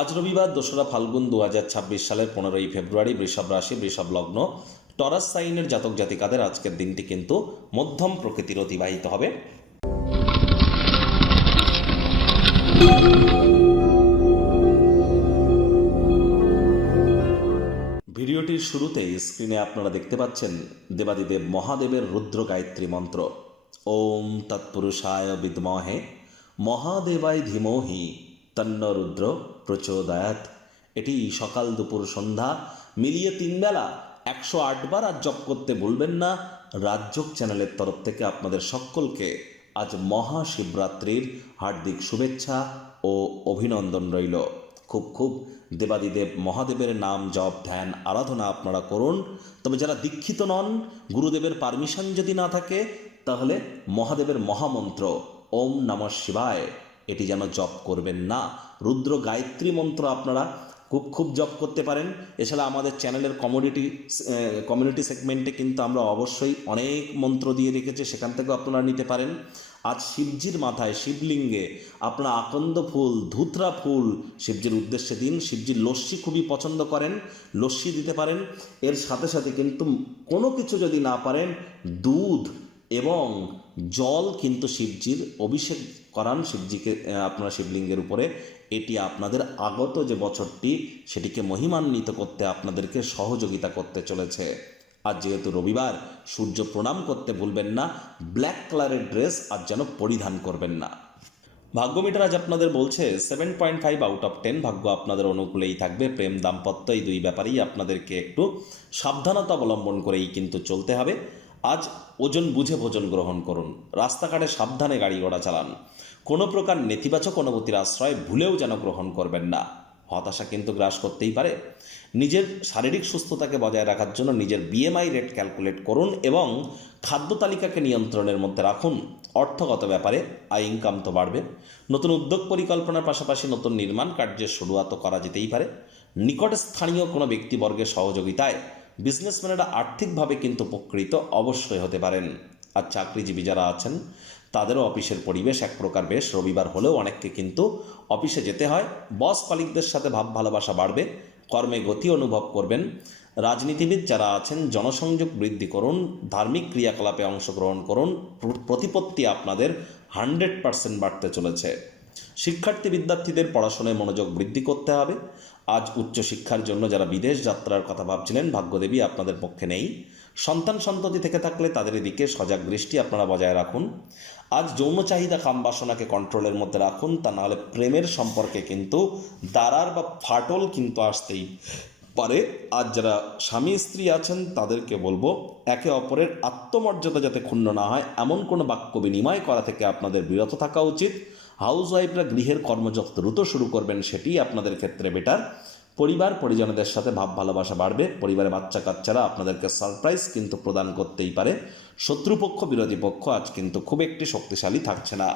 আজ রবিবার ২রা ফাল্গুন ২০২৬ সালের ১৫ই ফেব্রুয়ারি। বৃষভ রাশি, বৃষভ লগ্ন, টরাস সাইনের জাতক জাতিকাদের আজকের দিনটি কিন্তু মধ্যম প্রকৃতির অতিবাহিত হবে। ভিডিওটির শুরুতেই স্ক্রিনে আপনারা দেখতে পাচ্ছেন দেবাদিদেব মহাদেবের রুদ্র গায়ত্রী মন্ত্র। ওম তৎপুরুষায় বিদ্মহে মহাদেবায় ধীমহি তন্ন রুদ্র প্রচোদয়াৎ। এটি সকাল দুপুর সন্ধ্যা মিলিয়ে 3 বেলা 108 বার আজ জপ করতে ভুলবেন না। রাজযোগ চ্যানেলের তরফ থেকে আপনাদের সকলকে আজ মহাশিবরাত্রির হার্দিক শুভেচ্ছা ও অভিনন্দন রইল। খুব দেবাদিদেব মহাদেবের নাম জপ ধ্যান আরাধনা আপনারা করুন। তবে যারা দীক্ষিত নন, গুরুদেবের পারমিশন যদি না থাকে, তাহলে মহাদেবের মহামন্ত্র ওম নমঃ শিবায় এটি যেন জপ করবেন না। রুদ্র গায়ত্রী মন্ত্র আপনারা খুব জপ করতে পারেন। এছাড়া আমাদের চ্যানেলের কমিউনিটি সেগমেন্টে কিন্তু আমরা অবশ্যই অনেক মন্ত্র দিয়ে রেখেছি, সেখান থেকেও আপনারা নিতে পারেন। আজ শিবজির মাথায় শিবলিঙ্গে আপনারা আকন্দ ফুল, ধুতরা ফুল শিবজির উদ্দেশ্যে দিন। শিবজির লস্যি খুবই পছন্দ করেন, লস্যি দিতে পারেন। এর সাথে সাথে কিন্তু কোনো কিছু যদি না পারেন, দুধ এবং জল কিন্তু শিবজির অভিষেক করান শিবজিকে আপনারা শিবলিঙ্গের উপরে। এটি আপনাদের আগত যে বছরটি সেটিকে মহিমান্বিত করতে আপনাদেরকে সহযোগিতা করতে চলেছে। আজ যেহেতু রবিবার, সূর্য প্রণাম করতে ভুলবেন না। ব্ল্যাক কালারের ড্রেস আজ যেন পরিধান করবেন না। ভাগ্যমিটার আজ আপনাদের বলছে 7.5 আউট অফ 10। ভাগ্য আপনাদের অনুকূলেই থাকবে। প্রেম দাম্পত্য এই দুই ব্যাপারেই আপনাদেরকে একটু সাবধানতা অবলম্বন করেই কিন্তু চলতে হবে। আজ ওজন বুঝে ভোজন গ্রহণ করুন। রাস্তাঘাটে সাবধানে গাড়ি ঘোড়া চালান। কোনো প্রকার নেতিবাচক অনুভূতির আশ্রয় ভুলেও যেন গ্রহণ করবেন না। হতাশা কিন্তু গ্রাস করতেই পারে। নিজের শারীরিক সুস্থতাকে বজায় রাখার জন্য নিজের বিএমআই রেট ক্যালকুলেট করুন এবং খাদ্য তালিকাকে নিয়ন্ত্রণের মধ্যে রাখুন। অর্থগত ব্যাপারে আয় ইনকাম তো বাড়বে। নতুন উদ্যোগ পরিকল্পনার পাশাপাশি নতুন নির্মাণ কার্যের শুরুয়াতও করা যেতেই পারে। নিকটে স্থানীয় কোনো ব্যক্তিবর্গের সহযোগিতায় বিজনেসম্যানেরা আর্থিকভাবে কিন্তু উপকৃত অবশ্যই হতে পারেন। আর চাকরিজীবী যারা আছেন তাদেরও অফিসের পরিবেশ এক প্রকার বেশ। রবিবার হলেও অনেককে কিন্তু অফিসে যেতে হয়। বস কলিগদের সাথে ভাব ভালোবাসা বাড়বে। কর্মে গতি অনুভব করবেন। রাজনীতিবিদ যারা আছেন জনসংযোগ বৃদ্ধি করুন। ধার্মিক ক্রিয়াকলাপে অংশগ্রহণ করুন। প্রতিপত্তি আপনাদের 100% বাড়তে চলেছে। শিক্ষার্থী বিদ্যার্থীদের পড়াশোনায় মনোযোগ বৃদ্ধি করতে হবে। আজ উচ্চশিক্ষার জন্য যারা বিদেশ যাত্রার কথা ভাবছিলেন, ভাগ্যদেবী আপনাদের পক্ষে নেই। সন্ততি থেকে থাকলে তাদের দিকে সজাগ দৃষ্টি আপনারা বজায় রাখুন। আজ যৌন চাহিদা কামবাসনাকে কন্ট্রোলের মধ্যে রাখুন, তা নাহলে প্রেমের সম্পর্কে কিন্তু দাঁড়ার বা ফাটল কিন্তু আসতেই পারে। আজ যারা স্বামী স্ত্রী আছেন তাদেরকে বলবো, একে অপরের আত্মমর্যাদা যাতে ক্ষুণ্ণ না হয় এমন কোনো বাক্য বিনিময় করা থেকে আপনাদের বিরত থাকা উচিত। হাউসওয়াইফরা গৃহের কর্ম যত দ্রুত শুরু করবেন সেটি আপনাদের ক্ষেত্রে বেটার। পরিবার পরিজনদের সাথে ভাব ভালোবাসা বাড়বে। পরিবারের বাচ্চা কাচ্চারা আপনাদেরকে সারপ্রাইজ কিন্তু প্রদান করতেই পারে। শত্রুপক্ষ বিরোধী পক্ষ আজ কিন্তু খুব একটি শক্তিশালী থাকছে না।